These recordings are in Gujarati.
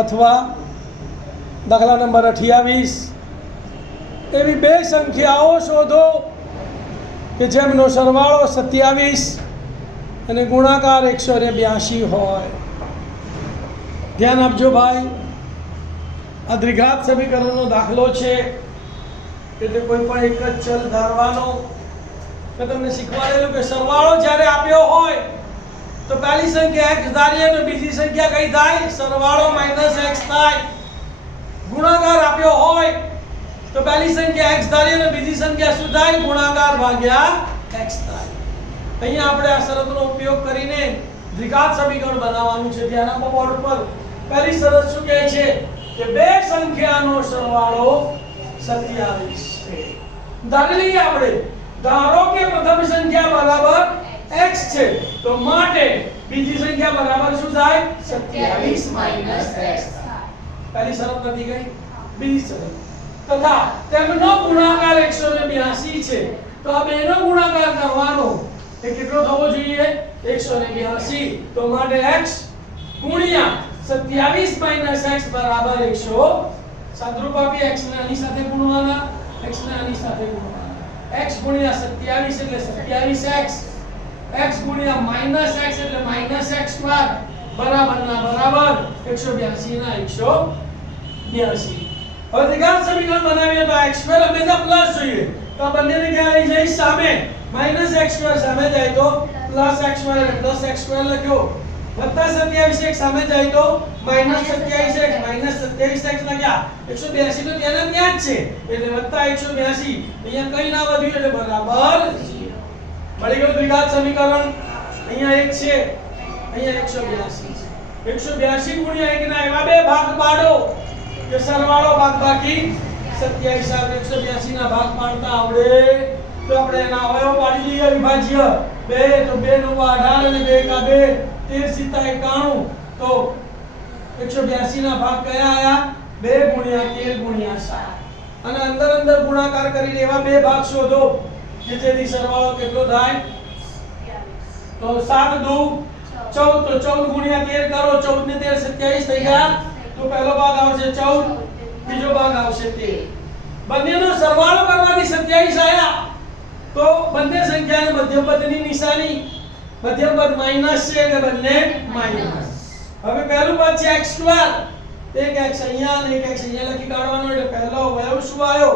अथवा दाखला नंबर 28 एवी बे संख्याओं शोधो कि जेमनो सरवाळो 27 अने गुणाकार 182 होय। ध्यान आपजो भाई, आ द्विघात समीकरणनो दाखलो छे એટલે કોઈ પણ એક જ ચલ ધારવાનો। તો તમને શીખવાડેલું કે સરવાળો જ્યારે આપ્યો હોય તો પહેલી સંખ્યા x ધારીએ તો બીજી સંખ્યા કઈ થાય? સરવાળો -x થાય। ગુણાકાર આપ્યો હોય તો પહેલી સંખ્યા x ધારીએ તો બીજી સંખ્યા શું થાય? ગુણાકાર ભાગ્યા x થાય। અહીંયા આપણે આ શરતનો ઉપયોગ કરીને દ્વિઘાત સમીકરણ બનાવવાનું છે। ધ્યાન આપો બોર્ડ પર। પહેલી શરત શું કહે છે કે બે સંખ્યાનો સરવાળો 27 છે। ધારી લઈએ આપણે, ધારો કે પ્રથમ સંખ્યા બરાબર x છે તો માટે બીજી સંખ્યા બરાબર શું થાય? 27 - x। પહેલી શરત નથી ગઈ। બીજી શરત તથા તેમનો ગુણાકાર 182 છે તો આ બેનો ગુણાકાર કરવાનો એ કેટલો થવો જોઈએ? 182। તો માટે x ગુણ્યા 27 - x બરાબર 100। સાદરૂપ આપી x ને આની સાથે ગુણવાના, x ને આની સાથે ગુણવાના। x ગુણ્યા 27 એટલે 27x, x ગુણ્યા -x એટલે -x² બરાબર ના બરાબર 182 ના 182। હવે દ્વિઘાત સમીકરણ બનાવીએ તો x² હંમેશા પ્લસ જોઈએ તો આ બંનેને ક્યાં લઈ જઈશ? સામે। -x² સામે જાય તો +x² એટલે +x² લખ્યો, +27x સામે જાય તો -27x, -27x લખ્યા। 182 તો ત્યાં ને ત્યાં જ છે એટલે +182। અહીંયા કઈ ના વધ્યું એટલે બરાબર 0। મળી ગયું દ્વિઘાત સમીકરણ। અહીંયા 1 છે, અહીંયા 182 છે। 182 ગુણ્યા 1 ના એવા બે ભાગ પાડો કે સરવાળો બાદબાકી 27 આવે। 182 ના ભાગ પાડતા આવડે તો આપણે એના અવયવ પાડી દઈએ। વિભાજ્ય 2 તો 2 નું 18 અને 2 કા 2 13 * 91 તો 182 ના ભાગ કયા આયા? 2 ગુણ્યા 13 ગુણ્યા 7 અને અંદર અંદર ગુણાકાર કરીને એવા બે ભાગ શોધો કે જેથી સરવાળો કેટલો થાય? તો 7 * 2 14 તો 14 ગુણ્યા 13 કરો, 14 ને 13 27 થઈ ગયા। તો પહેલો ભાગ આવશે 14, બીજો ભાગ આવશે 13। બંનેનો સરવાળો કરવાથી 27 આયા તો બંને સંખ્યાને મધ્યમ પદની નિશાની, મધ્યમ પદ માઈનસ છે એટલે બંને માઈનસ। હવે પહેલું પદ છે x², એક x અહીંયા અને એક x અહીંયા લખી કાઢવાનો એટલે પહેલો અવયવ શું આવ્યો?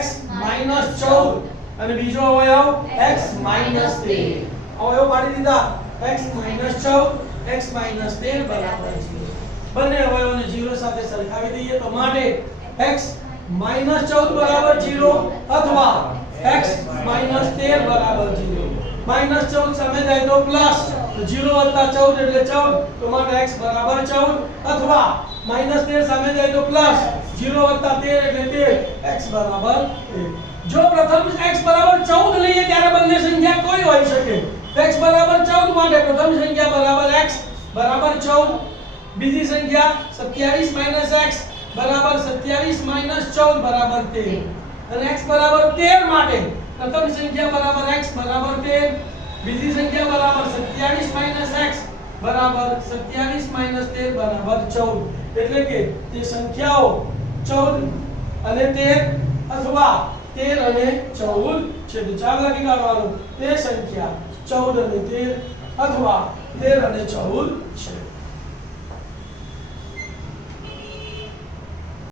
x - 14 અને બીજો અવયવ x - 13। અવયવ પાડી દીધા, x - 14 x - 13 બરાબર 0। બંને અવયવોને 0 સાથે સરખાવી દઈએ તો માટે x - 14 બરાબર 0 અથવા x - 13 બરાબર 0। -14 સામે જાય તો પ્લસ, તો 0 + 14 એટલે 14 તો માટે x બરાબર 14 અથવા -13 સામે જાય તો પ્લસ, 0 + 13 એટલે 13 x બરાબર 1। જો પ્રથમ x બરાબર 14 લઈએ ત્યારે બંને સંખ્યા કોઈ હોઈ શકે। x બરાબર 14 માટે પ્રથમ સંખ્યા બરાબર x બરાબર 14, બીજી સંખ્યા 27 - x બરાબર 27 - 14 બરાબર 13 અને x બરાબર 13 માટે પ્રથમ સંખ્યા બરાબર x બરાબર 13, બીજી સંખ્યા બરાબર 27 - x બરાબર 27 - 13 બરાબર 14। એટલે કે તે સંખ્યાઓ 14 અને 13 અથવા 13 અને 14 છે। તો ચાલો લખી કાઢવાનું, તે સંખ્યા 14 અને 13 અથવા 13 અને 14 છે।